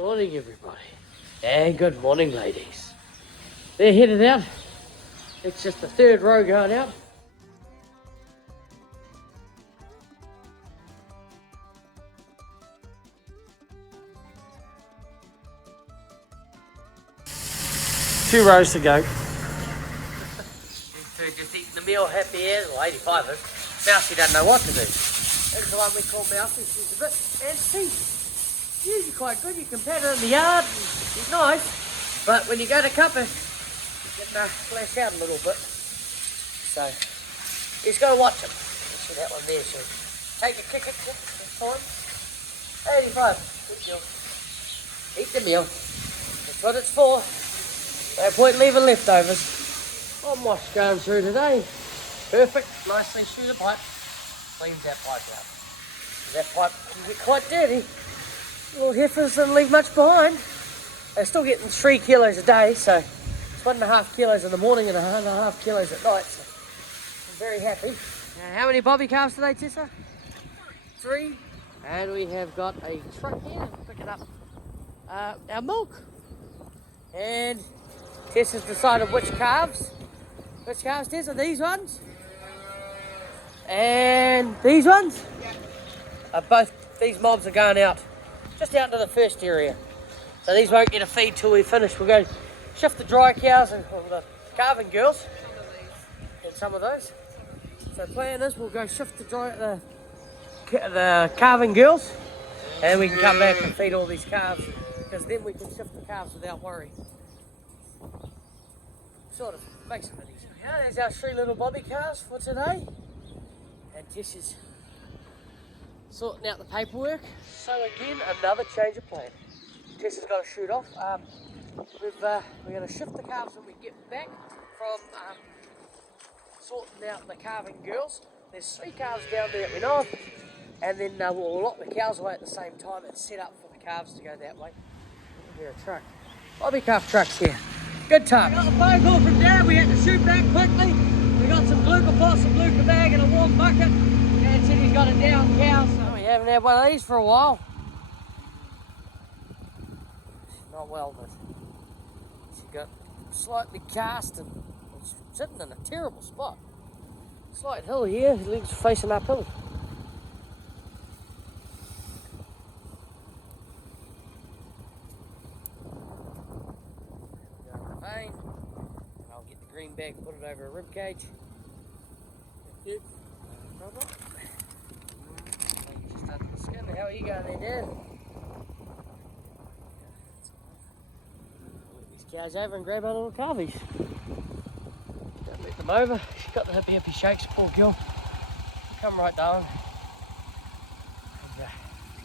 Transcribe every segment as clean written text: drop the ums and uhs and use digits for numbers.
Morning everybody, and good morning ladies. They're headed out. It's just the third row going out. Two rows to go. These two just eating the meal, happy as, well 85 is. Mousy doesn't know what to do. That's the one we call Mousy, she's a bit antsy. Usually quite good, you can pat her in the yard, she's nice, but when you go to cup her, you can flash out a little bit. So, you just got to watch them. See that one there, so take a kick, that's fine. 85, good deal. Eat the meal, that's what it's for. No point leaving leftovers. I'm washed going through today. Perfect, nicely through the pipe. Cleans that pipe out. That pipe can get quite dirty. Little heifers didn't leave much behind. They're still getting 3 kilos a day, so it's 1.5 kilos in the morning and 1.5 kilos at night. So I'm very happy. How many bobby calves today, Tessa? 3. And we have got a truck here picking up our milk. And Tessa's decided which calves. Which calves, Tessa? These ones? And these ones? Both these mobs are going out. Just out into the first area. So these won't get a feed till we finish. We'll go shift the dry cows and the calving girls. And some of those. So the plan is we'll go shift the calving girls. And we can come back and feed all these calves. Because then we can shift the calves without worry. Sort of makes it a bit easier. Yeah, there's our 3 little bobby calves for today. And Tess sorting out the paperwork. So again, another change of plan. Tess has got to shoot off. We're going to shift the calves when we get back from sorting out the calving girls. There's 3 calves down there that we know of, and then we'll lock the cows away at the same time and set up for the calves to go that way. Here a truck. Bobby calf trucks here. Good time. I got a phone call from Dad. We had to shoot back quickly. We got some glucopos, some glucobag and a warm bucket. Dad said he's got a down cow, so we haven't had one of these for a while. Not well, but she got slightly cast and it's sitting in a terrible spot. Slight hill here, his legs are facing uphill. Vein, and I'll get the green bag, put it over a rib cage. Yep. No problem. Just under the skin. How are you going there, Dad? Let these cows over and grab our little calvies. Don't let them over. She's got the hippie shakes, poor girl. Come right down. And,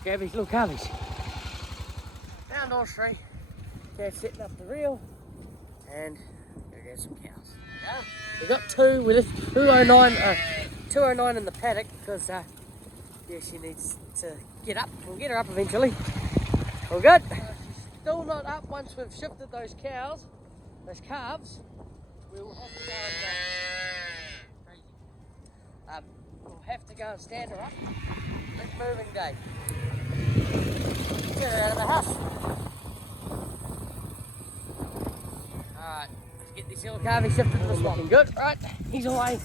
grab these little calvies. Found all 3. Dad's setting up the reel. And go get some cows. Yeah. We got 2. We left 209 in the paddock because yeah, she needs to get up. We'll get her up eventually. All good. She's still not up. Once we've shifted those calves, those calves, we'll have to go and we'll have to go and stand her up. Big moving day. Get her out of the house. Alright, let's get this little calving shifted to the swamp. Good, right, he's away.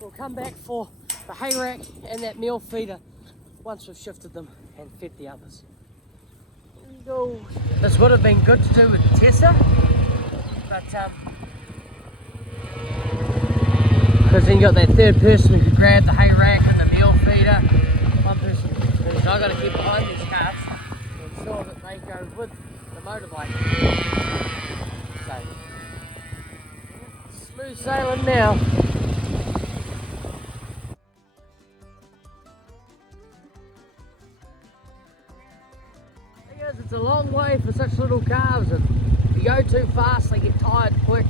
We'll come back for the hay rack and that meal feeder once we've shifted them and fed the others. Here we go. This would have been good to do with Tessa, but because then you got that third person who could grab the hay rack and the meal feeder. One person, so I've got to keep behind these calves to ensure that they go with the motorbike. So, smooth sailing now. Thing is, it's a long way for such little calves, and if you go too fast, they get tired quick.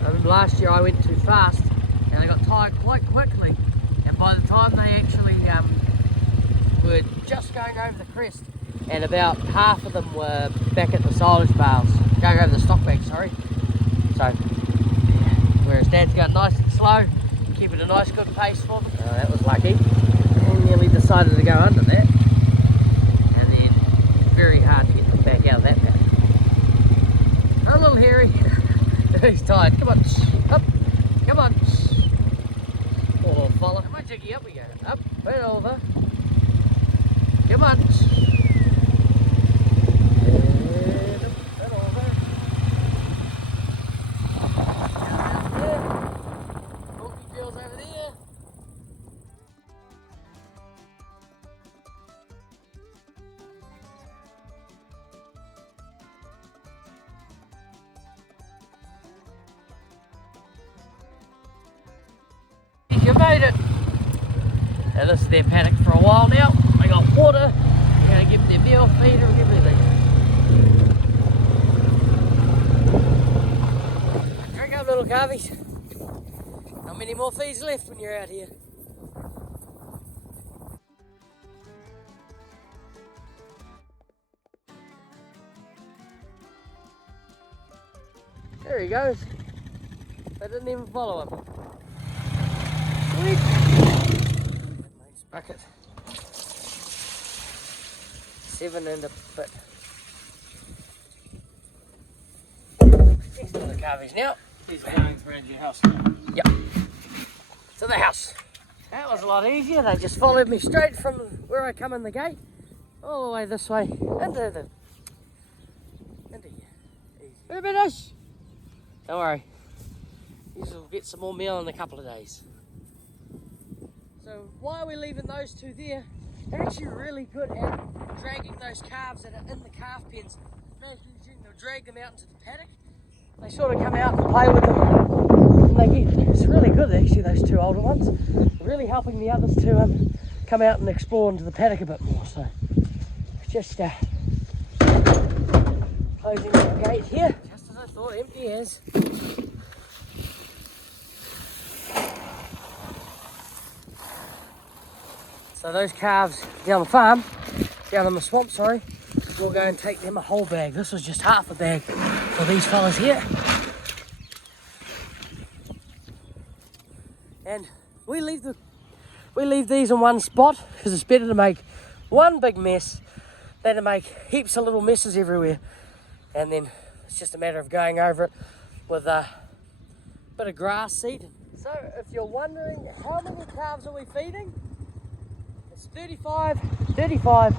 I remember last year I went too fast, and they got tired quite quickly. And by the time they actually were just going over the crest, and about half of them were back at the silage bales. Going over the stock bag, sorry. So, whereas Dad's going nice and slow, keeping a nice good pace for them. That was lucky. And nearly decided to go under that. And then, very hard to get He's tired. Come on. Up. Come on. Poor little fella. Come on, Jiggy. Up we go. Up. Right over. Come on. And up. Right over. Down there. Milky girls over there. You made it. Now this is their paddock for a while now. They got water. We're going to give them their meal, feeder, and everything. Drink up, little calvies. Not many more feeds left when you're out here. There he goes. They didn't even follow him. Nice bucket. 7 and a bit. Next to the calvies now. He's going around your house. Yep. To the house. That was a lot easier. They just followed me straight from where I come in the gate, all the way this way into here. Easy. Very nice. Don't worry. These will get some more meal in a couple of days. So why are we leaving those two there? They're actually really good at dragging those calves that are in the calf pens. They'll drag them out into the paddock. They sort of come out and play with them. And it's really good actually, those two older ones. They're really helping the others to come out and explore into the paddock a bit more. So just closing the gate here. Just as I thought, empty as. So those calves down the farm, down in the swamp, sorry, we'll go and take them a whole bag. This was just half a bag for these fellas here. And we leave these in one spot because it's better to make one big mess than to make heaps of little messes everywhere. And then it's just a matter of going over it with a bit of grass seed. So if you're wondering how many calves are we feeding, 35,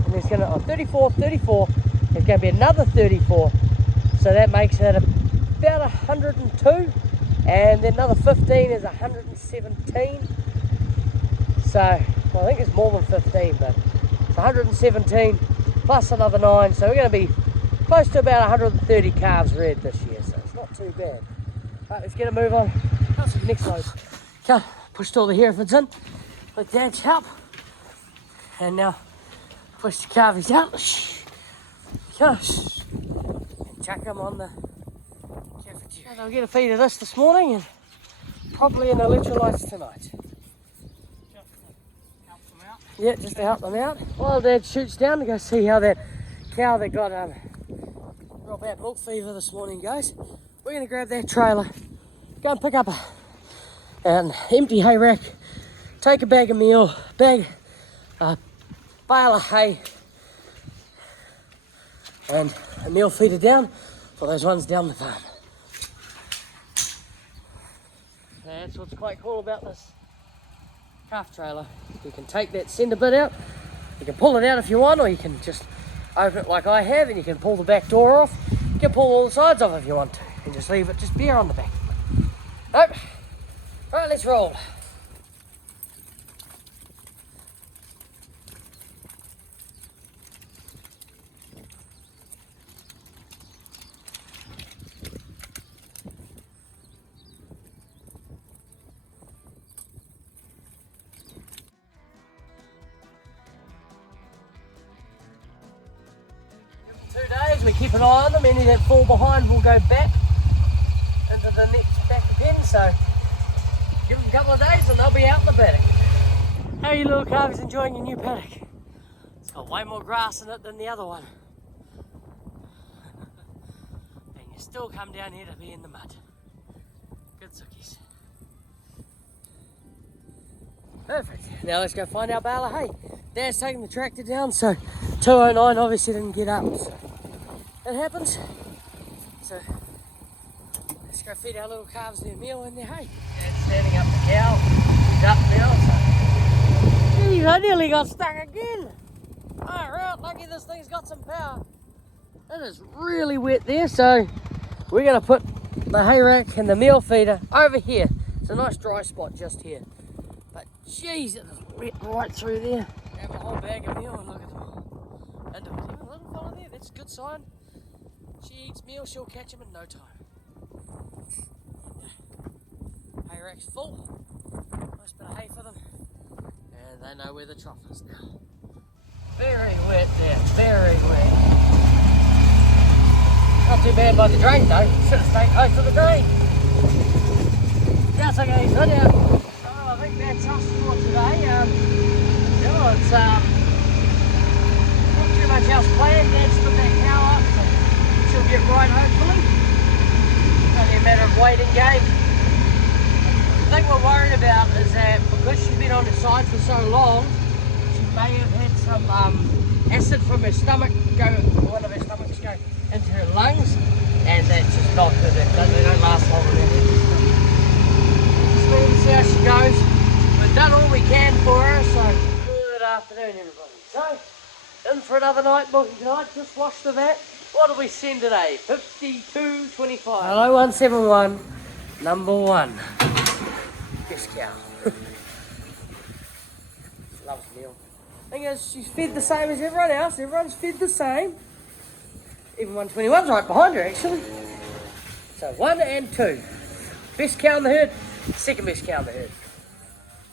and there's going to 34, there's going to be another 34, so that makes it about 102, and then another 15 is 117, so well, I think it's more than 15, but it's 117 plus another 9, so we're going to be close to about 130 calves reared this year, so it's not too bad. Right, let's get a move on. What's the next load? Okay, pushed all the Herefords in with Dad's help. And now push the calvies out, and chuck them on the cafeteria. And I'll get a feed of this morning and probably an electrolytes tonight. Just to help them out? Yeah, just to help them out. While Dad shoots down to go see how that cow that got real bad milk fever this morning goes, we're going to grab that trailer, go and pick up an empty hay rack, take a bag of meal, bale of hay and a meal feeder down for those ones down the farm. That's what's quite cool about this calf trailer. You can take that centre bit out, you can pull it out if you want, or you can just open it like I have and you can pull the back door off. You can pull all the sides off if you want to and just leave it just bare on the back. Nope. Right, let's roll. 2 days, we keep an eye on them. Any that fall behind will go back into the next back pen, so give them a couple of days and they'll be out in the paddock. How are you little calves enjoying your new paddock? It's got way more grass in it than the other one. And you still come down here to be in the mud. Good sookies. Perfect. Now let's go find our bale of hay. Dad's taking the tractor down, so 209 obviously didn't get up. So it happens. So let's Let's go feed our little calves their meal in their hay. Dad's standing up the cow. He's up now, so. Geez, I nearly got stuck again. Alright, lucky this thing's got some power. It is really wet there, so we're going to put the hay rack and the meal feeder over here. It's a nice dry spot just here. But jeez, it is wet right through there. Have a whole bag of meal and look at them. And there's a little fella there, that's a good sign. She eats meal, she'll catch him in no time. Hay rack's full. Nice bit of hay for them. And they know where the trough is now. Very wet there, very wet. Not too bad by the drain though. Should have stayed close to the drain. That's okay, so now. I think that's us for today. It's not too much else planned. Dad's put that cow up, so she'll get right hopefully. Only a matter of waiting game. The thing we're worried about is that because she's been on the side for so long, she may have had some acid from her stomach one of her stomachs go into her lungs, and that's just not good. They don't last long enough. Just wait and see how she goes. We've done all we can for her, so good afternoon everybody. So, in for another night booking tonight, just washed the vat. What did we send today? 52.25. Hello 171, number 1. Best cow. She loves meal. Thing is, she's fed the same as everyone else. Everyone's fed the same. Even 121's right behind her actually. So 1 and 2. Best cow in the herd, second best cow in the herd.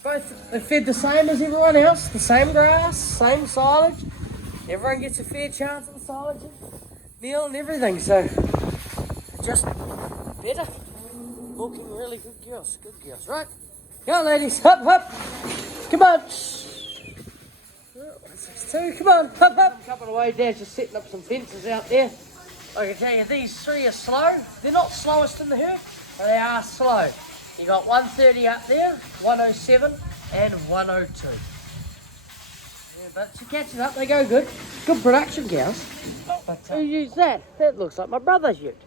Both are fed the same as everyone else. The same grass, same silage. Everyone gets a fair chance at the silage, meal and everything. So just better. Walking really good girls. Good girls, right? Go on ladies, hop, hop. Come on. 162, come on, hop, hop. A couple of way Dad's just setting up some fences out there. I can tell you these 3 are slow. They're not slowest in the herd, but they are slow. You got 130 up there, 107 and 102. Yeah, but she catches up, they go good. Good production cows. But who used that? That looks like my brother's ute.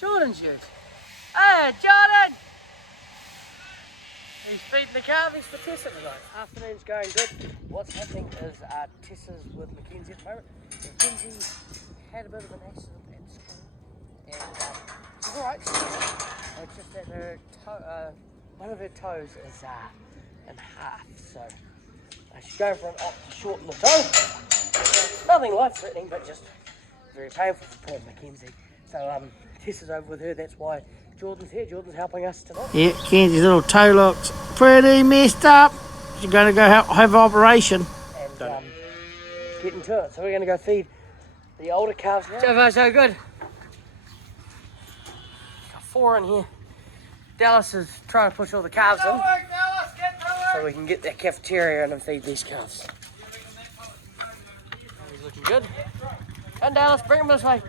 Jordan's ute. Hey, Jordan! He's feeding the calves for Tessa tonight. Afternoon's going good. What's happening is Tessa's with Makenzie at the moment. Makenzie had a bit of an accident at school. And she's alright. It's just that her one of her toes is in half. So she's going for an op to shorten the toe. Nothing life-threatening, but just very painful for poor Makenzie. So Tessa's over with her. That's why Jordan's here. Jordan's helping us tonight. Yeah, Kenzie's little toe looks pretty messed up. She's going to go have an operation. And get into it. So we're going to go feed the older calves now. So far so good. Got 4 in here. Dallas is trying to push all the calves in. So we can get that cafeteria in and feed these calves. He's looking good. Come Dallas, bring him this way.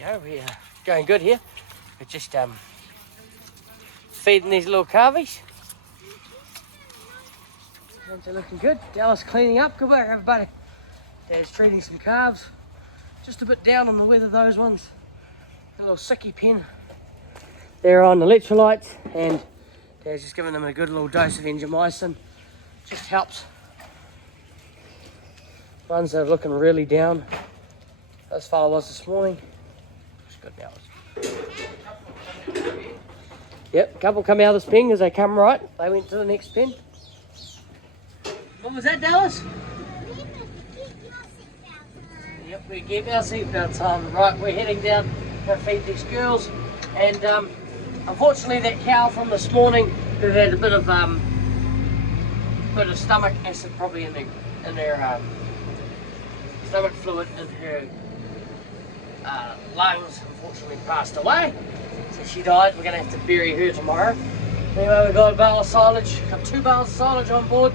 There we go, we're going good here. We're just feeding these little calvies. They're looking good. Dallas cleaning up. Good work, everybody. Dad's treating some calves. Just a bit down on the weather, those ones. A little sicky pen. They're on electrolytes, and Dad's just giving them a good little dose of endomycin. Just helps. Ones that are looking really down. This fella was this morning. It's good now. Yep, a couple come out of this pen as they come right. They went to the next pen. What was that, Dallas? Yep, we keep our seatbelts on. Right, we're heading down to feed these girls. And unfortunately that cow from this morning who had a bit of stomach acid probably in their stomach fluid in her lungs, unfortunately passed away. So she died. We're going to have to bury her tomorrow. Anyway, we've got a bale of silage. Got 2 bales of silage on board.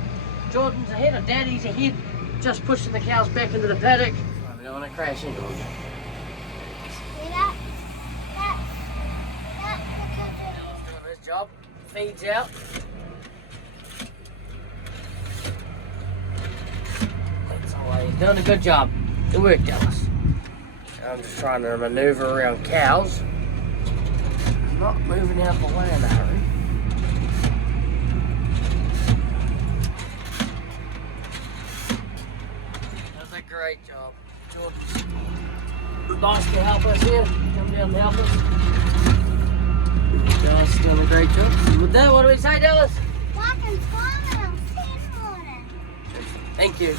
Jordan's ahead, and Daddy's ahead, just pushing the cows back into the paddock. We don't want to crash into them. Dallas doing his job. Feeds out. That's all right. He's doing a good job. Good work, Dallas. I'm just trying to maneuver around cows. not moving out the way in a hurry. Does a great job. Jordan's nice to help us here. Come down and help us. Dallas doing a great job. With that, what do we say, Dallas? Thank you.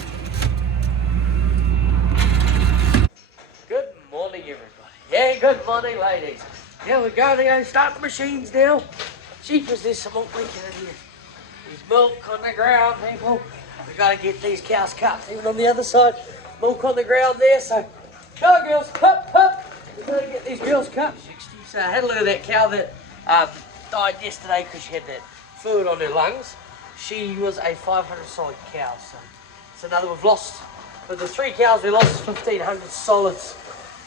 Good morning, everybody. Yeah, good morning, ladies. Yeah, we're going to go start the machines now. Jeepers, there's some milk leaking in here. There's milk on the ground, people. We've got to get these cows cut, even on the other side. Milk on the ground there, so go girls, hup, hup. We've got to get these girls cut. So I had a look at that cow that died yesterday because she had that fluid on her lungs. She was a 500 solid cow, so it's another we've lost. For the 3 cows we lost 1,500 solids,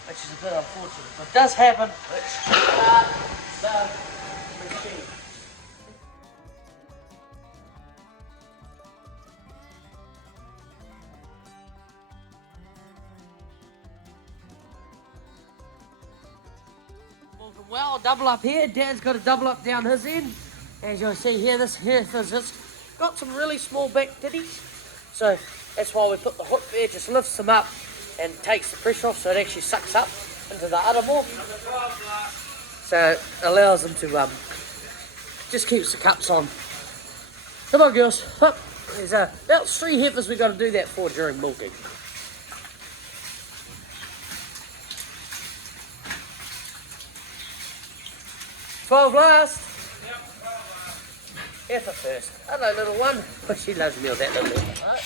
which is a bit unfortunate, but it does happen. Let's start the machine. Well, double up here. Dad's got a double up down his end. As you'll see here, this got some really small back titties. So that's why we put the hook there, just lifts them up and takes the pressure off, so it actually sucks up into the udder more. So it allows them to just keeps the cups on. Come on, girls. Up. There's about 3 heifers we've got to do that for during milking. Yep, 12 last. Heifer first. Hello, little one. But she loves me with that little heifer. Right.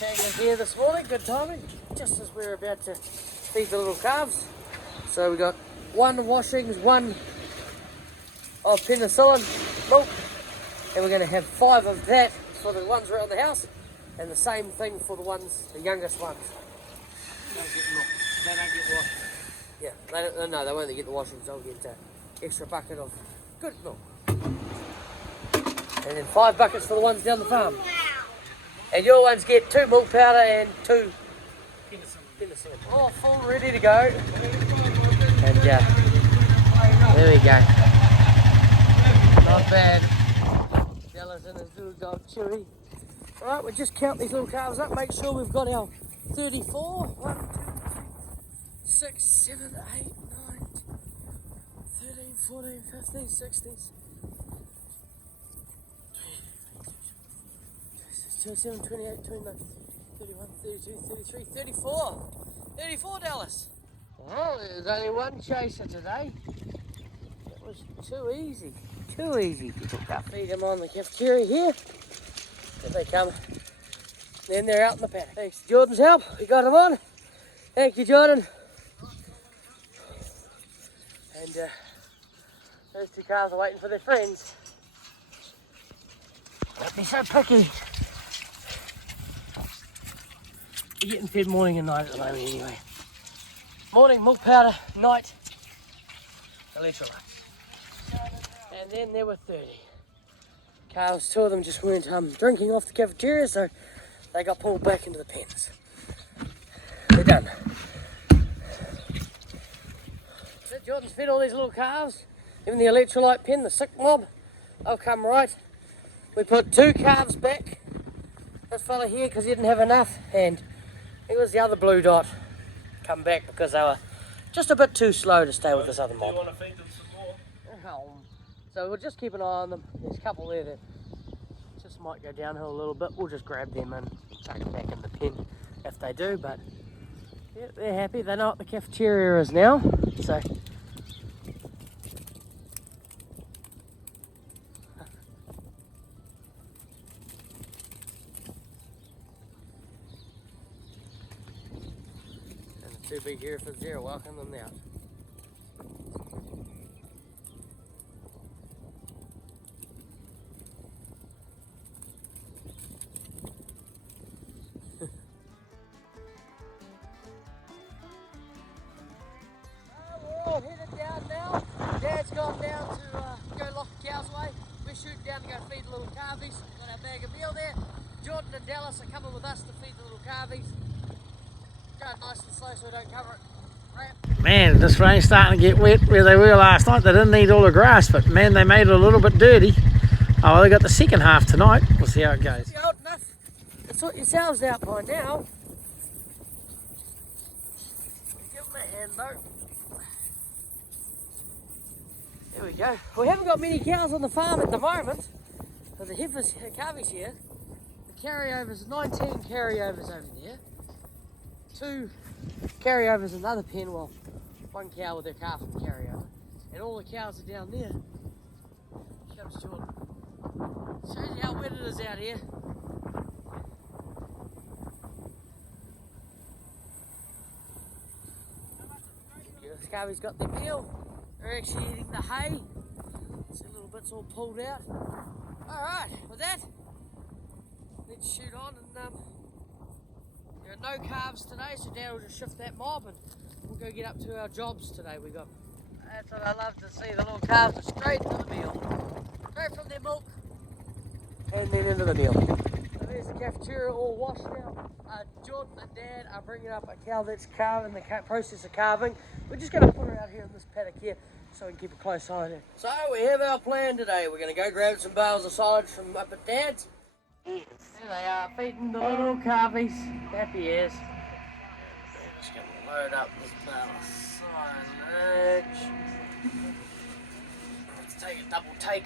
Tangled here this morning. Good timing. Just as we're about to feed the little calves. So we got 1 washings, 1 of penicillin milk, and we're going to have 5 of that for the ones around the house, and the same thing for the youngest ones. They don't get milk. They don't get washed. Yeah, no, they won't get the washings. They'll get an extra bucket of good milk. And then 5 buckets for the ones down the farm. And your ones get 2 milk powder and 2 penicillin. All full, ready to go. And there we go. Not bad. Jealous and his little dog Chewy. Alright, we'll just count these little calves up, make sure we've got our 34. 1, 2, 3, 6, 7, 8, 9, 13, 14, 15, 16. 27, 28, 29, 31, 32, 33, 34. 34, Dallas. Well, there's only 1 chaser today. That was too easy. Too easy. Feed them on the cafeteria here. Here they come. Then they're out in the paddock. Thanks to Jordan's help, we got them on. Thank you, Jordan. And those 2 calves are waiting for their friends. Don't be so picky. You're getting fed morning and night at the moment anyway. Morning milk powder, night electrolytes. And then there were 30. Calves, 2 of them just weren't drinking off the cafeteria, so they got pulled back into the pens. They're done. So Jordan's fed all these little calves, even the electrolyte pen, the sick mob, they'll come right. We put 2 calves back. This fella here, because he didn't have enough, and it was the other blue dot come back because they were just a bit too slow to stay with this other mob. Do you want to feed them some more? So we'll just keep an eye on them. There's a couple there that just might go downhill a little bit. We'll just grab them and chuck them back in the pen if they do, but yeah, they're happy. They know what the cafeteria is now, so. Two big herefords there, welcome them out. We're all headed down now. Dad's gone down to go lock the cows away. We're shooting down to go feed the little calvies. Got our bag of meal there. Jordan and Dallas are coming with us to feed the little calvies. Go nice and slow so we don't cover it. Man, this rain's starting to get wet where they were last night. They didn't need all the grass, but man, they made it a little bit dirty. Oh, well, they got the second half tonight. We'll see how it goes. You're old enough to sort yourselves out by now. Give them a hand though. There we go. We haven't got many cows on the farm at the moment. But the heifers, calves here. The carryovers, 19 carryovers over there. 2 carryovers in another pen, well, 1 cow with their calf and carryover. And all the cows are down there. Here comes Jordan. Shows you how wet it is out here. The calves got their meal. They're actually eating the hay. See little bits all pulled out. Alright, with that, let's shoot on and there are no calves today, so Dad will just shift that mob and we'll go get up to our jobs today. That's what I love to see, the little calves are straight to the meal. Straight from their milk and then into the meal. So there's the cafeteria all washed out. Jordan and Dad are bringing up a cow that's carving, the process of carving. We're just going to put her out here in this paddock here so we can keep a close eye on her. So we have our plan today. We're going to go grab some bales of silage from up at Dad's. There they are, feeding the little calvies. Happy as. We're just going to load up this bale of silage. Let's take a double take.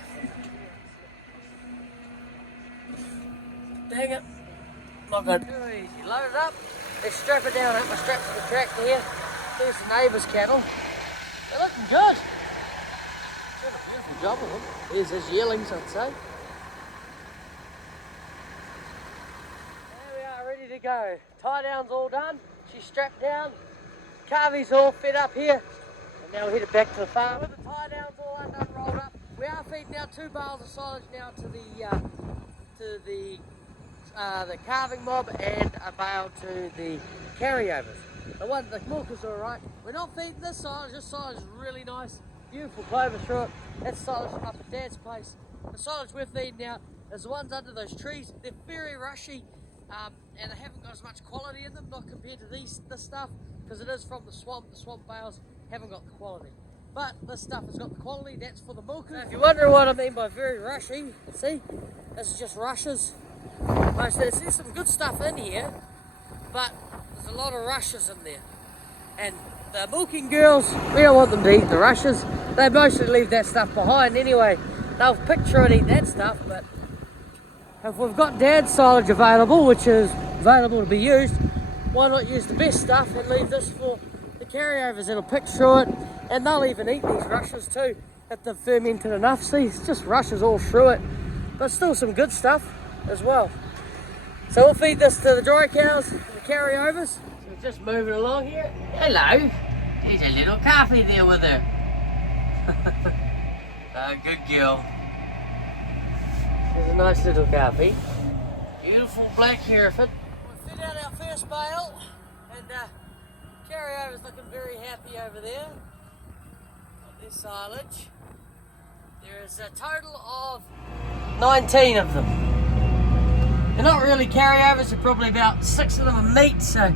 Dang it. Not good. Too easy. Load it up. Let's strap it down. We're strapped to the tractor here. There's the neighbour's cattle. They're looking good. Done a beautiful job of them. Here's his yearlings, I'd say. There we are, ready to go. Tie down's all done. She's strapped down. Calvies all fed up here. And now we're headed back to the farm. With the tie down's all undone, rolled up. We are feeding out 2 bales of silage now to the calving mob and a bale to the carryovers. The milk is alright. We're not feeding this silage. This silage is really nice. Beautiful clover through it. That's silage from up at Dad's place. The silage we're feeding out is the ones under those trees. They're very rushy and they haven't got as much quality in them, not compared to this stuff, because it is from the swamp. The swamp bales haven't got the quality. But this stuff has got the quality. That's for the milkers. Now, if you're wondering what I mean by very rushy, see, this is just rushes. There's some good stuff in here, but there's a lot of rushes in there. And the milking girls, we don't want them to eat the rushes. They mostly leave that stuff behind anyway. They'll pick through and eat that stuff, but if we've got Dad's silage available, which is available to be used, why not use the best stuff and leave this for the carryovers? It'll pick through it, and they'll even eat these rushes too if they've fermented enough. See, it's just rushes all through it, but still some good stuff as well. So we'll feed this to the dry cows and the carryovers. So we're just moving along here. Hello, there's a little calfie there with her. Oh, good girl. There's a nice little calfie. Beautiful black Hereford. We fed out our first bale and carryovers looking very happy over there. Got their silage. There is a total of 19 of them. They're not really carryovers, they're probably about 6 of them are meat, so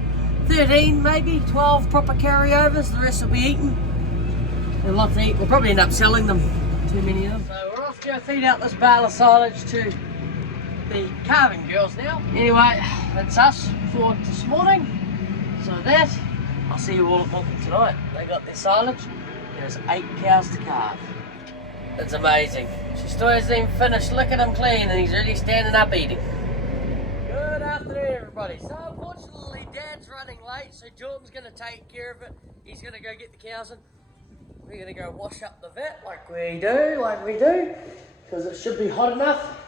13 maybe, 12 proper carryovers, the rest will be eaten. They'll love to eat, we'll probably end up selling them, too many of them. So we're off to go feed out this bale of silage to the calving girls now. Anyway, that's us for this morning. So that, I'll see you all at Milking tonight. They got their silage, there's 8 cows to calve. It's amazing. She still hasn't even finished licking them clean and he's already standing up eating. Good afternoon, everybody. So unfortunately Dad's running late, so Jordan's going to take care of it. He's going to go get the cows in. We're going to go wash up the vat like we do, because it should be hot enough.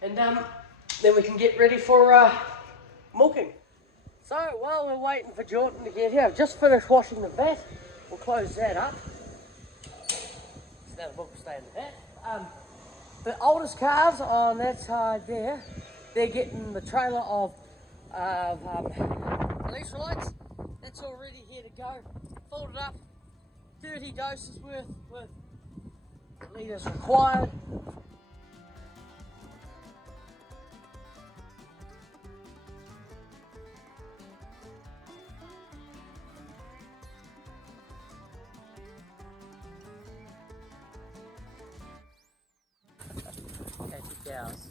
And then we can get ready for milking. So while we're waiting for Jordan to get here, I've just finished washing the vat. We'll close that up. So now the milk will stay in the vat. The oldest calves on that side there, they're getting the trailer of electrolytes. That's already here to go. Filled it up, 30 doses worth with the litres required. cows.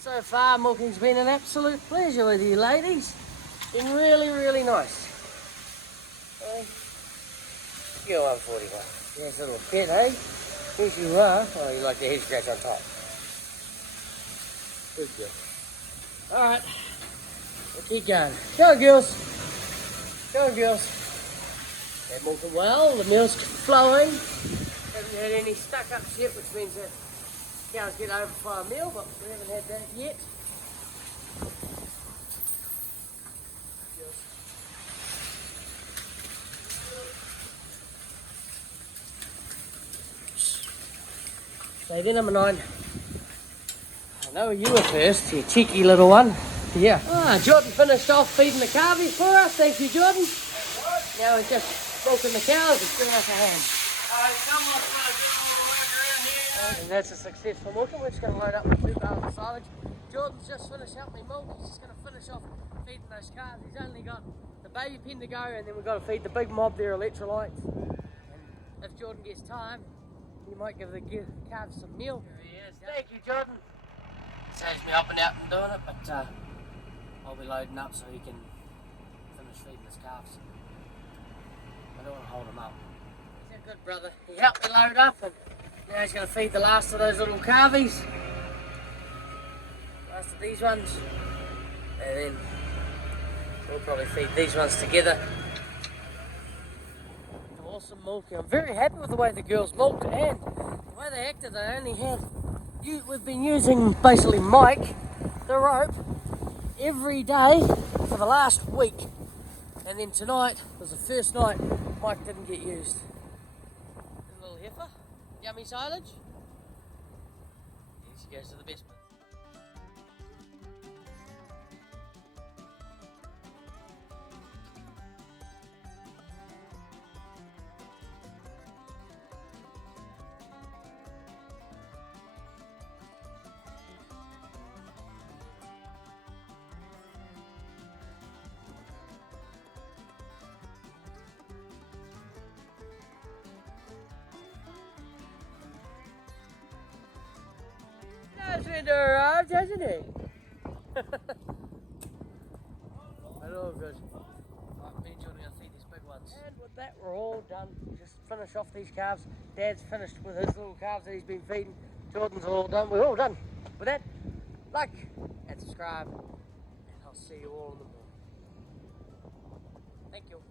So far, milking's been an absolute pleasure with you ladies. Been really, really nice. Hey, you're 141. Yes, a little bit, eh? Yes, you are. Oh, you like the head scratch on top. Good girl. Alright, we'll keep going. Go, girls. Go, girls. They're milking well, the milk's flowing. Haven't had any stuck-ups yet, which means that cows get over for a meal, but we haven't had that yet. Lady number 9. I know you were first, you cheeky little one. Yeah. Jordan finished off feeding the calves for us. Thank you, Jordan. Now he's just milking the cows and giving us a hand. And that's a successful milking. We're just going to load up with 2 bales of silage. Jordan's just finished helping me milk. He's just going to finish off feeding those calves. He's only got the baby pen to go, and then we've got to feed the big mob their electrolytes. And if Jordan gets time, he might give the calves some meal. Here he is. Thank you, Jordan. Saves me up and out and doing it, but I'll be loading up so he can finish feeding his calves. I don't want to hold him up. He's a good brother. He helped me load up, and now he's going to feed the last of those little calvies. Last of these ones. And then we'll probably feed these ones together. Awesome milking. I'm very happy with the way the girls milked, and the way they acted. They only had... We've been using basically Mike, the rope, every day for the last week. And then tonight was the first night Mike didn't get used. A little heifer, yummy silage. And she goes to the best bit. That's when they arrived, hasn't he? Hello, good. Right, me and Jordan are going to feed these big ones. And with that, we're all done. Just finish off these calves. Dad's finished with his little calves that he's been feeding. Jordan's all done. We're all done. With that, like and subscribe, and I'll see you all in the morning. Thank you.